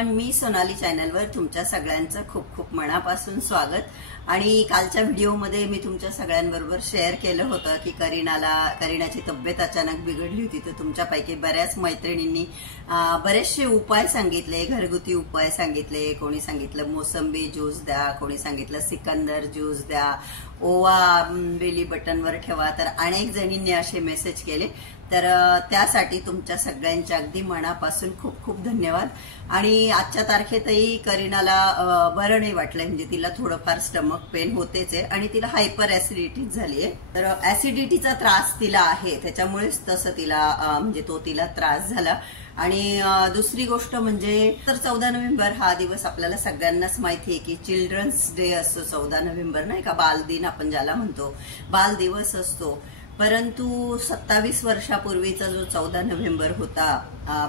Everyone, मी सोनाली चॅनलवर तुमच्या सगळ्यांचं खूप खूप मनापासून स्वागत। आणि कालच्या व्हिडिओमध्ये मी तुमच्या सगळ्यांबरोबर शेअर केलं होतं की करीनाची तब्येत अचानक बिघडली होती, तर तुमच्यापैकी बऱ्याच मैत्रिणींनी बरेचसे उपाय सांगितले, घरगुती उपाय सांगितले। कोणी सांगितलं मोसंबी ज्यूस द्या, कोणी सांगितलं सिकंदर ज्यूस द्या, ओवा बेली बटनवर ठेवा, तर अनेक जणींनी असे मेसेज केले। तर त्यासाठी तुमच्या सगळ्यांच्या अगदी मनापासून खूप खूप धन्यवाद। आणि आजच्या तारखेतही करीनाला बरं नाही वाटलं, म्हणजे तिला थोडंफार स्टमक पेन होतेच आहे आणि तिला हायपर ऍसिडिटी झाली आहे। तर ऍसिडिटीचा त्रास तिला आहे, त्याच्यामुळेच तसं तिला म्हणजे तो तिला त्रास झाला। आणि दुसरी गोष्ट म्हणजे तर 14 नोव्हेंबर हा दिवस आपल्याला सगळ्यांनाच माहिती आहे की चिल्ड्रन्स डे असतो। 14 नोव्हेंबर नाही का, बाल दिन आपण ज्याला म्हणतो, बाल दिवस असतो। परंतु 27 वर्षापूर्वीचा जो 14 नोव्हेंबर होता,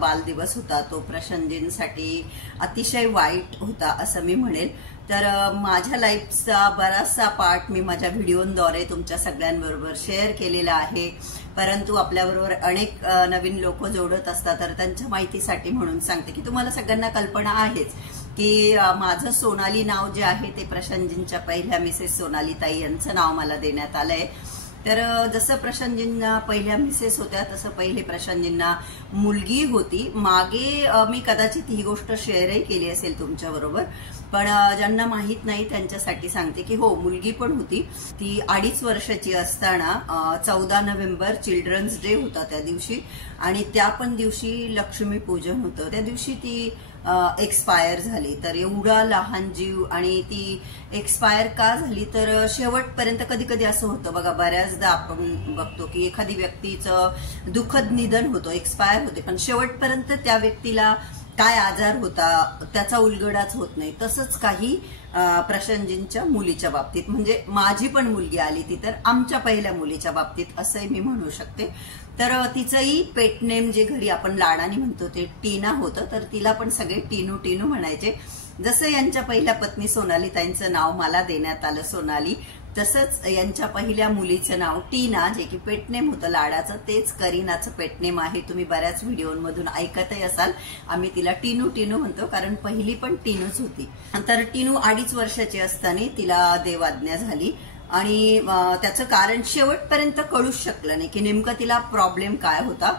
बाल दिवस होता, तो प्रशांतजींसाठी अतिशय वाईट होता असं मी म्हणेल। तर माझ्या लाईफचा बराचसा पार्ट मी माझ्या व्हिडिओद्वारे तुमच्या सगळ्यांबरोबर शेअर केलेला आहे। परंतु आपल्याबरोबर अनेक नवीन लोक जोडत असतात, तर त्यांच्या माहितीसाठी म्हणून सांगते की तुम्हाला सगळ्यांना कल्पना आहेच की माझं सोनाली नाव जे आहे ते प्रशांतजींच्या पहिल्या मिसेस सोनाली ताई यांचं नाव मला देण्यात आलंय। तर जसं प्रशांतजींना पहिल्या मिसेस होत्या तसं पहिले प्रशांतजींना मुलगी होती। मागे मी कदाचित ही गोष्ट शेअरही केली असेल तुमच्या बरोबर, पण ज्यांना माहित नाही त्यांच्यासाठी सांगते की हो, मुलगी पण होती। ती 2.5 वर्षाची असताना 14 नोव्हेंबर चिल्ड्रन्स डे होता त्या दिवशी, आणि त्या पण दिवशी लक्ष्मीपूजन होतं। त्या दिवशी ती एक्सपायर झाली। तर एवढा लहान जीव, आणि ती एक्सपायर का झाली तर शेवटपर्यंत कधी कधी असं होतं बघा, बऱ्याचदा आपण बघतो की एखादी व्यक्तीचं दुःखद निधन होतं, एक्सपायर होते, पण शेवटपर्यंत त्या व्यक्तीला काय आजार होता त्याचा उलगडाच होत नाही। तसंच काही प्रशांतजींच्या मुलीच्या बाबतीत, म्हणजे माझी पण मुलगी आली ती, तर आमच्या पहिल्या मुलीच्या बाबतीत असंही मी म्हणू शकते। तर तिचंही पेट नेम जे घरी आपण लाडाने म्हणतो ते टीना होतं, तर तिला पण सगळे टीनू टीनू म्हणायचे। जसं यांच्या पहिल्या पत्नी सोनाली ताईंचं नाव मला देण्यात आलं सोनाली, तसंच यांच्या पहिल्या मुलीचं नाव टीना, जे की पेटनेम होतं लाडाचं, तेच करीनाचं पेटनेम आहे। तुम्ही बऱ्याच व्हिडिओमधून ऐकतही असाल, आम्ही तिला टीनू टीनू म्हणतो कारण पहिली पण टीनूच होती। तर टीनू 2.5 वर्षाची असताना तिला देवाज्ञा झाली, आणि त्याचं कारण शेवटपर्यंत कळूच शकलं नाही की नेमकं तिला प्रॉब्लेम काय होता।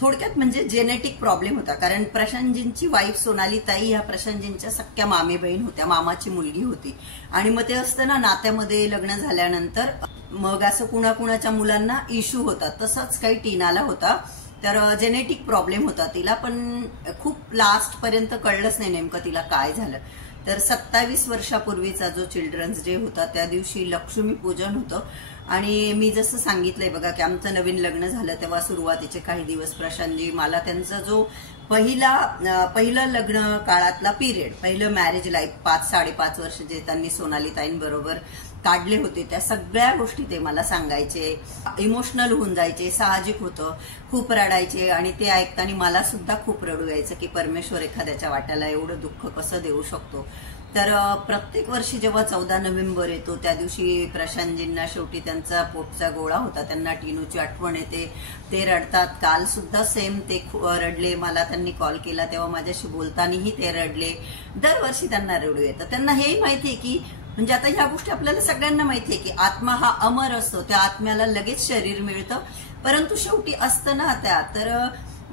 थोडक्यात म्हणजे जेनेटिक प्रॉब्लेम होता, कारण प्रशांतजींची वाईफ सोनाली ताई ह्या प्रशांतजींच्या सख्या मामे बहीण होत्या, मामाची मुलगी होती। आणि मग ते असतं ना, नात्यामध्ये लग्न झाल्यानंतर मग असं कुणाकुणाच्या मुलांना इश्यू होतात, तसंच काही टीनाला होता। तर जेनेटिक प्रॉब्लेम होता तिला, पण खूप लास्ट पर्यंत कळलंच नाही नेमकं तिला काय झालं। तर 27 वर्षापूर्वीचा जो चिल्ड्रन्स डे होता त्या दिवशी लक्ष्मीपूजन होतं। आणि मी जसं सांगितलंय बघा की आमचं नवीन लग्न झालं तेव्हा सुरुवातीचे काही दिवस प्रशांतजी मला त्यांचा जो पहिलं लग्न काळातला पिरियड, पहिलं मॅरेज लाईफ 5-5.5 वर्ष जे त्यांनी सोनाली ताईंबरोबर काढले होते, त्या सगळ्या गोष्टी ते मला सांगायचे, इमोशनल होऊन जायचे, साहजिक होतं, खूप रडायचे। आणि ते ऐकताना मला सुद्धा खूप रडू यायचं की परमेश्वर एखाद्याच्या वाट्याला एवढं दुःख कसं देऊ शकतो। तर प्रत्येक वर्षी जेव्हा 14 नोव्हेंबर येतो त्या दिवशी प्रशांतजींना शेवटी त्यांचा पोटचा गोळा होता, त्यांना टीनूची आठवण येते, ते रडतात। काल सुद्धा सेम ते रडले, मला त्यांनी कॉल केला तेव्हा माझ्याशी बोलतानाही ते रडले। दरवर्षी त्यांना रडू येतं। त्यांना हेही माहितीये की म्हणजे आता ह्या गोष्टी आपल्याला सगळ्यांना माहितीये की आत्मा हा अमर असतो, त्या आत्म्याला लगेच शरीर मिळतं, परंतु शेवटी असतं ना त्या। तर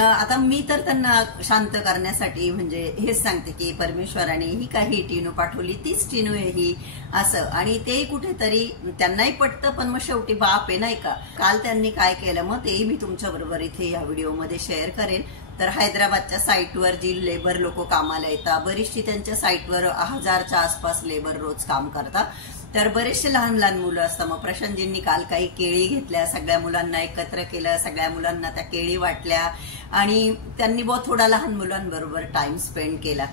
आता मी तर त्यांना शांत करण्यासाठी म्हणजे हेच सांगते की परमेश्वराने ही काही टीनू पाठवली, तीच टीनू आहे ही, असं। आणि तेही कुठेतरी त्यांनाही पटतं, पण मग शेवटी बाप आहे नाही का। काल त्यांनी काय केलं मग तेही मी तुमच्या बरोबर इथे या व्हिडिओमध्ये शेअर करेन। तर हैदराबादच्या साईटवर जी लेबर लोक कामाला येतात, बरीचशी त्यांच्या साईटवर 1000च्या आसपास लेबर रोज काम करतात, तर बरेचसे लहान लहान मुलं असतात। मग प्रशांतजींनी काल काही केळी घेतल्या, सगळ्या मुलांना एकत्र केलं, सगळ्या मुलांना त्या केळी वाटल्या, आणि त्यांनी बहुत थोडा लहान मुलांबरोबर टाइम स्पेंड केला।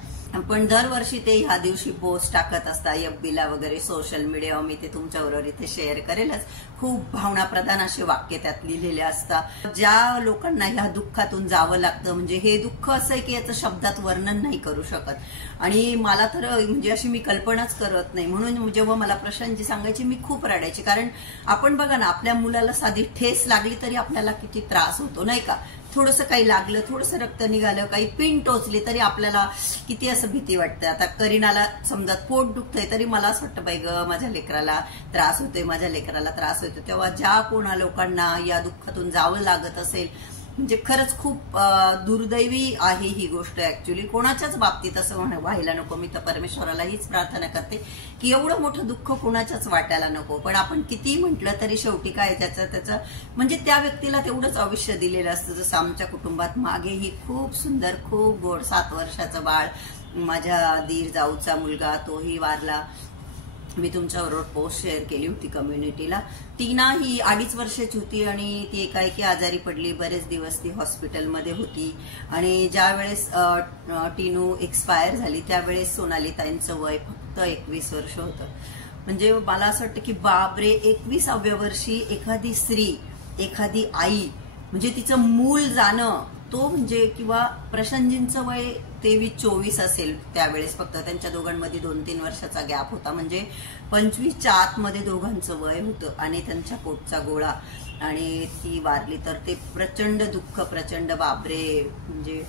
पण दरवर्षी ते ह्या दिवशी पोस्ट टाकत असतात FBला वगैरे, सोशल मीडियावर मी ते तुमच्याबरोबर इथे शेअर करेलच। खूप भावनाप्रधान असे वाक्य त्यात लिहिलेले असतात। ज्या लोकांना ह्या दुःखातून जावं लागतं, म्हणजे हे दुःख असं आहे की याचं शब्दात वर्णन नाही करू शकत, आणि मला तर म्हणजे अशी मी कल्पनाच करत नाही। म्हणून जेव्हा मला प्रशांतजी सांगायची मी खूप रडायची, कारण आपण बघा ना, आपल्या मुलाला साधी ठेस लागली तरी आपल्याला किती त्रास होतो नाही का। थोडंसं काही लागलं, थोडंसं रक्त निघालं, काही पिन टोचली तरी आपल्याला किती असं भीती वाटते. आता करीनाला समजा पोट दुखतंय तरी मला असं वाटतं बाई ग माझ्या लेकराला त्रास होतोय, माझ्या लेकराला त्रास होतोय. तेव्हा ज्या कोणा लोकांना या दुःखातून जावं लागत असेल, म्हणजे खरंच खूप दुर्दैवी आहे ही गोष्ट. ऍक्च्युली कोणाच्याच बाबतीत असं व्हायला नको. मी तर परमेश्वराला हीच प्रार्थना करते की एवढं मोठं दुःख कोणाच्याच वाटायला नको. पण आपण किती म्हटलं तरी शेवटी काय त्याचं म्हणजे त्या व्यक्तीला तेवढंच आयुष्य दिलेलं असतं. जसं आमच्या कुटुंबात मागेही खूप सुंदर, खूप गोड 7 वर्षाचं बाळ, माझ्या दीर जाऊचा मुलगा, तोही वारला. मी तुमच्याबरोबर पोस्ट शेअर केली होती कम्युनिटीला. टीना ही 2.5 वर्षाची होती आणि ती एकाएकी आजारी पडली. बरेच दिवस ती हॉस्पिटलमध्ये होती आणि ज्या वेळेस टीनू एक्सपायर झाली त्यावेळेस सोनाली ताईंचं वय फक्त 21 वर्ष होतं. म्हणजे मला असं वाटतं की बापरे, 21व्या वर्षी एखादी स्त्री, एखादी आई, म्हणजे तिचं मूल जाणं, तो म्हणजे, किंवा प्रशांतजींचं वय 23-24 असेल त्यावेळेस. फक्त त्यांच्या दोघांमध्ये 2-3 वर्षाचा गॅप होता. म्हणजे 25च्या आतमध्ये दोघांचं वय होतं आणि त्यांच्या पोटचा गोळा, आणि ती वारली. तर ते प्रचंड दुःख, प्रचंड बापरे, म्हणजे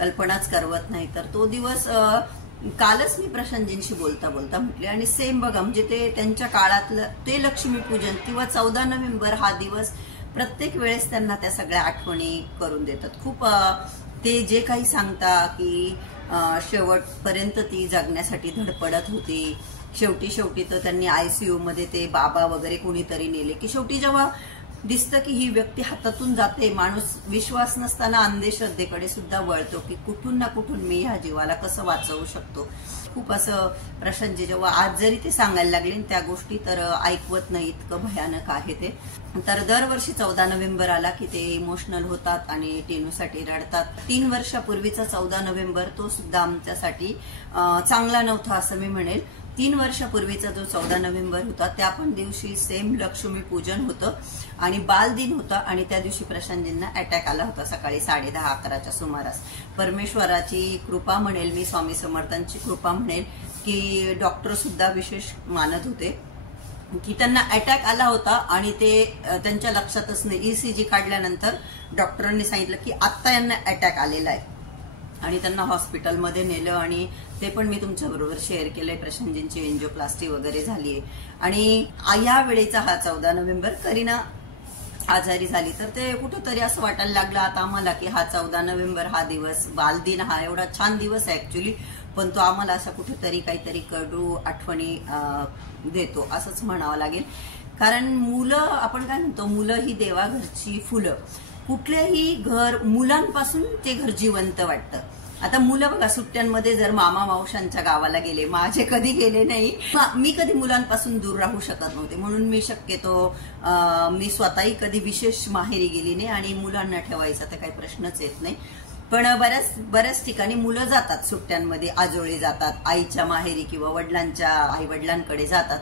कल्पनाच करवत नाही. तर तो दिवस कालच मी प्रशांतजींशी बोलता बोलता म्हटले, आणि सेम बघा, म्हणजे ते त्यांच्या काळातलं ते लक्ष्मीपूजन किंवा 14 नोव्हेंबर हा दिवस प्रत्येक वेळेस त्यांना त्या सगळ्या आठवणी करून देतात. खूप ते जे काही सांगता की शेवटपर्यंत ती जगण्यासाठी धडपडत होती. शेवटी तर त्यांनी ICU मध्ये ते बाबा वगैरे कोणीतरी नेले, की शेवटी जेव्हा दिसतं की ही व्यक्ती हातातून जाते, माणूस विश्वास नसताना अंधश्रद्धेकडे सुद्धा वळतो की कुठून ना कुठून मी ह्या जीवाला कसं वाचवू शकतो. खूप असं प्रशांतजी जेव्हा आज जरी ते सांगायला लागले त्या गोष्टी, तर ऐकवत नाही, इतकं भयानक आहे ते. तर दरवर्षी 14 नोव्हेंबर आला की ते इमोशनल होतात आणि टीनूसाठी रडतात. 3 वर्षापूर्वीचा 14 नोव्हेंबर तो सुद्धा आमच्यासाठी चांगला नव्हता असं मी म्हणेल. 3 वर्षापूर्वीचा जो 14 नोव्हेंबर होता त्या पण दिवशी सेम लक्ष्मीपूजन होतं आणि बालदिन होता, आणि त्या दिवशी प्रशांतजींना अटॅक आला होता सकाळी 10:30-11च्या सुमारास. परमेश्वराची कृपा म्हणेल मी, स्वामी समर्थांची कृपा म्हणेल की डॉक्टर सुद्धा विशेष मानत होते की त्यांना अटॅक आला होता आणि ते त्यांच्या लक्षातच नाही. ECG काढल्यानंतर डॉक्टरांनी सांगितलं की आत्ता यांना अटॅक आलेला आहे आणि त्यांना हॉस्पिटलमध्ये नेलं. आणि ते पण मी तुमच्याबरोबर शेअर केलंय. प्रशांतजींची एन्जिओप्लास्टी वगैरे झालीये. आणि या वेळेचा हा 14 नोव्हेंबर करीना आजारी झाली, तर ते कुठंतरी असं वाटायला लागलं आता आम्हाला की हा 14 नोव्हेंबर हा दिवस, बालदिन, हा एवढा छान दिवस आहे ऍक्च्युली, पण तो आम्हाला असं कुठेतरी काहीतरी कडू आठवणी देतो असंच म्हणावं लागेल. कारण मुलं, आपण काय म्हणतो, मुलं ही देवाघरची फुलं. कुठल्याही घर, मुलांपासून ते घर जिवंत वाटतं. आता मुलं बघा, सुट्ट्यांमध्ये जर मामा मावशांच्या गावाला गेले, माझे कधी गेले नाही, मी कधी मुलांपासून दूर राहू शकत नव्हते, म्हणून मी शक्यतो मी स्वतःही कधी विशेष माहेरी गेली नाही आणि मुलांना ठेवायचा तर काही प्रश्नच येत नाही. पण बऱ्याच ठिकाणी मुलं जातात सुट्ट्यांमध्ये, आजोळी जातात, आईच्या माहेरी किंवा वडिलांच्या आई वडिलांकडे जातात.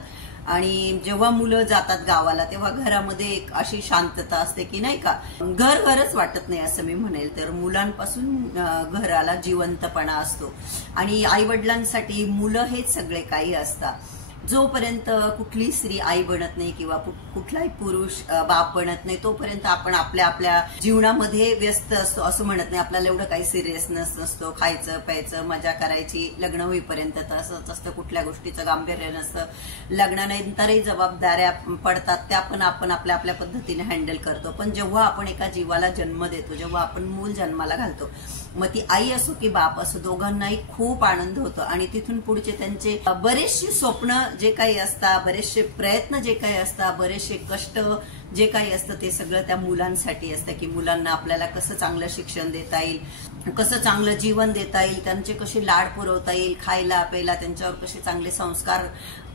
आणि जेव्हा मुलं जातात गावाला तेव्हा घरामध्ये एक अशी शांतता असते की नाही का, घरच वाटत नाही असं मी म्हणेल. तर मुलांपासून घराला जिवंतपणा असतो आणि आई वडिलांसाठी मुलं हेच सगळे काही असतात. जोपर्यंत कुठली स्त्री आई बनत नाही किंवा कुठलाही पुरुष बाप बनत नाही तोपर्यंत आपण आपल्या आपल्या जीवनामध्ये व्यस्त असतो. असं म्हणत नाही, आपल्याला एवढं काही सिरियसनेस नसतो, खायचं प्यायचं मजा करायची, लग्न होईपर्यंत तसंच असतं, कुठल्या गोष्टीचं गांभीर्य नसतं. लग्नानंतरही जबाबदाऱ्या पडतात, त्या पण आपण आपल्या आपल्या पद्धतीने हँडल करतो. पण जेव्हा आपण एका जीवाला जन्म देतो, जेव्हा आपण मूल जन्माला घालतो, मग ती आई असो की बाप असो, दोघांनाही खूप आनंद होतो आणि तिथून पुढचे त्यांचे बरेचसे स्वप्न जे काही असतात, बरेचसे प्रयत्न जे काही असतात, बरेचसे कष्ट जे काही असतं ते सगळं त्या मुलांसाठी असतं की मुलांना आपल्याला कसं चांगलं शिक्षण देता येईल, कसं चांगलं जीवन देता येईल, त्यांचे कसे लाड पुरवता येईल, खायला प्यायला त्यांच्यावर कसे चांगले संस्कार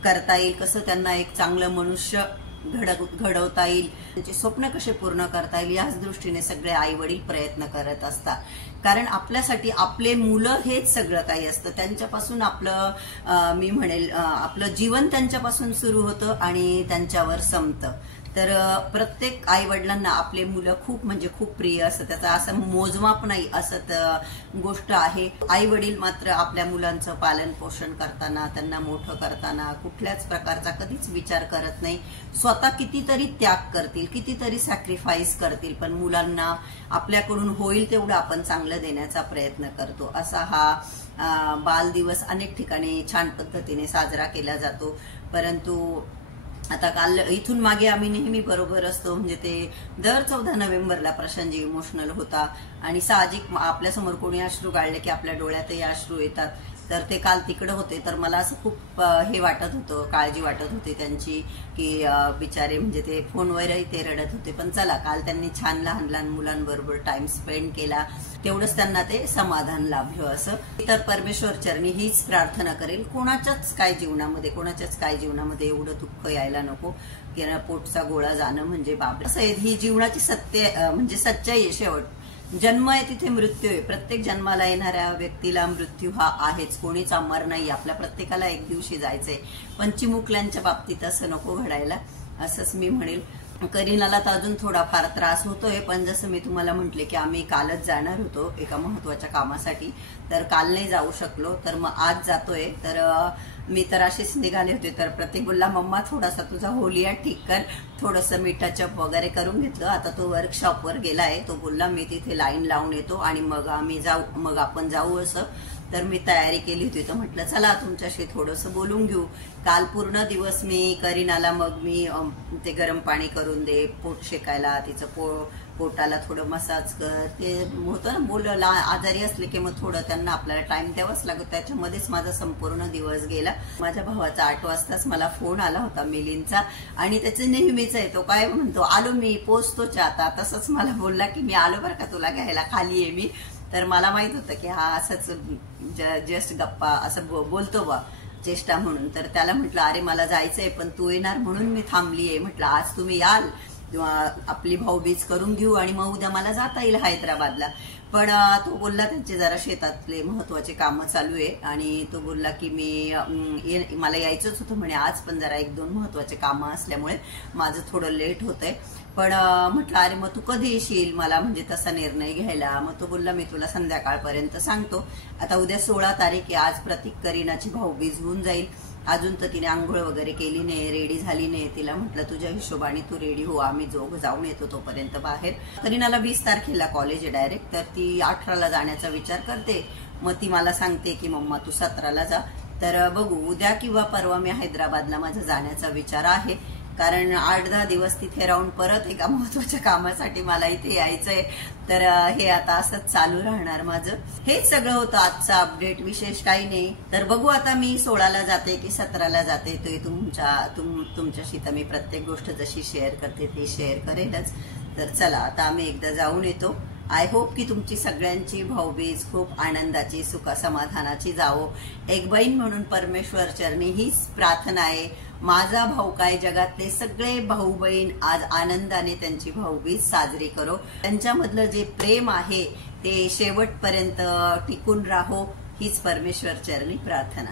करता येईल, कसं त्यांना एक चांगलं मनुष्य घडवता येईल, त्यांचे स्वप्न कसे पूर्ण करता येईल, याच दृष्टीने सगळे आई वडील प्रयत्न करत असतात. कारण आपल्यासाठी आपले मुलं हेच सगळं काही असतं. त्यांच्यापासून आपलं मी म्हणेल आपलं जीवन त्यांच्यापासून सुरू होतं आणि त्यांच्यावर संपतं. तर प्रत्येक आई वडिलांना आपले मुलं खूप म्हणजे खूप प्रिय असतं, त्याचा असं मोजमाप नाही असं गोष्ट आहे. आई वडील मात्र आपल्या मुलांचं पालन पोषण करताना, त्यांना मोठं करताना कुठल्याच प्रकारचा कधीच विचार करत नाही. स्वतः कितीतरी त्याग करतील, कितीतरी सॅक्रिफाईस करतील, पण मुलांना आपल्याकडून होईल तेवढं आपण चांगलं देण्याचा प्रयत्न करतो. असा हा बाल दिवस अनेक ठिकाणी छान पद्धतीने साजरा केला जातो. परंतु आता काल इथून मागे आम्ही नेहमी बरोबर असतो, म्हणजे ते दर 14 नोव्हेंबरला प्रशांतजी इमोशनल होता आणि साहजिक आपल्यासमोर कोणी अश्रू गाळले की आपल्या डोळ्यातही अश्रू येतात. तर ते काल तिकडे होते, तर मला असं खूप हे वाटत होतं, काळजी वाटत होती त्यांची, की बिचारे म्हणजे ते फोनवरही ते रडत होते. पण चला, काल त्यांनी छान लहान लहान मुलांबरोबर टाइम स्पेंड केला, तेवढंच त्यांना ते समाधान लाभलं. असं तर परमेश्वर चरणी हीच प्रार्थना करेल, कोणाच्याच काय जीवनामध्ये एवढं दुःख यायला नको की पोटचा गोळा जाणं म्हणजे बाप. असं ही जीवनाची सत्य म्हणजे सच्चाई आहे. शेवट जन्म आहे तिथे मृत्यू आहे. प्रत्येक जन्माला येणाऱ्या व्यक्तीला मृत्यू हा आहेच, कोणीच अमर नाही. आपल्या प्रत्येकाला एक दिवशी जायचंय. पण चिमुकल्यांच्या बाबतीत असं नको घडायला, असंच मी म्हणेल. करीनाला तर अजून थोडाफार त्रास होतोय, पण जसं मी तुम्हाला म्हटले की आम्ही कालच जाणार होतो एका महत्वाच्या कामासाठी, तर काल नाही जाऊ शकलो, तर मग आज जातोय. तर मी तर अशीच निघाले होते, तर प्रत्येक बोलला मम्मा थोडासा तुझा होलिया ठीक कर, थोडंसं मिठाचप वगैरे करून घेतलं. आता तो वर्कशॉपवर गेलाय, तो बोलला मी तिथे लाईन लावून येतो आणि मग आपण जाऊ असं. तर मी तयारी केली होती, तर म्हटलं चला तुमच्याशी थोडंसं बोलून घेऊ. काल पूर्ण दिवस मी करीनाला मग मी ते गरम पाणी करून दे, पोट शेकायला, तिचं पोटाला थोडं मसाज कर, ते होतं ना, बोलला आजारी असले की मग थोडं त्यांना आपल्याला टाइम द्यावाच लागतो. त्याच्यामध्येच माझा संपूर्ण दिवस गेला. माझ्या भावाचा 8 वाजताच मला फोन आला होता मिलिंदचा, आणि त्याचं नेहमीच आहे, तो काय म्हणतो, आलो मी, पोचतोच आता. तसंच मला बोलला की मी आलो बरं का तुला घ्यायला, खाली आहे मी. तर मला माहित होतं की हा असंच जस्ट गप्पा असं बोलतो बा, चेष्टा म्हणून. तर त्याला म्हटलं अरे मला जायचंय, पण तू येणार म्हणून मी थांबलीये. म्हटलं आज तुम्ही याल, आपली भाऊबीज करून घेऊ आणि मग उद्या मला जाता येईल हैदराबादला. पण तो बोलला त्यांचे जरा शेतातले महत्वाचे कामं चालू आहे, आणि तो बोलला की मला यायचंच होतं म्हणे आज, पण जरा 1-2 महत्वाचे कामं असल्यामुळे माझं थोडं लेट होतंय. पण म्हटलं अरे मग तू कधी येशील, मला म्हणजे तसा निर्णय घ्यायला. मग तो बोलला मी तुला संध्याकाळपर्यंत सांगतो. आता उद्या 16 तारीख आहे, आज प्रतीक करीनाची भाऊबीज होऊन जाईल. अजून तर तिने आंघोळ वगैरे केली नाही, रेडी झाली नाही. तिला म्हटलं तुझ्या हिशोबाने तू रेडी हो, आम्ही जाऊन येतो तोपर्यंत बाहेर. करीनाला 20 तारखेला कॉलेज आहे डायरेक्ट, तर ती 18ला जाण्याचा विचार करते. मग ती मला सांगते की मम्मा तू 17ला जा. तर बघू, उद्या किंवा परवा मी हैदराबादला माझा जाण्याचा विचार आहे, कारण 8-10 दिवस तिथे राहून परत एका महत्वाच्या कामासाठी मला इथे यायचंय. तर हे आता असंच चालू राहणार माझं. हेच सगळं होतं आजचा अपडेट, विशेष काही नाही. तर बघू आता मी 16ला जाते की 17ला जाते, ते तुमच्याशी तर मी प्रत्येक गोष्ट जशी शेअर करते ती शेअर करेलच. तर चला आता आम्ही एकदा जाऊन येतो. आय होप की तुमची सगळ्यांची भाऊबीज खूप आनंदाची, सुखसमाधानाची जावो. एक बहीण म्हणून परमेश्वर चरणी हीच प्रार्थना आहे. माझा भाऊ काय, जगातले सगळे भाऊ बहीण आज आनंदाने त्यांची भाऊबीज साजरी करो. त्यांच्यामधलं जे प्रेम आहे ते शेवटपर्यंत टिकून राहो, हीच परमेश्वर चरणी प्रार्थना.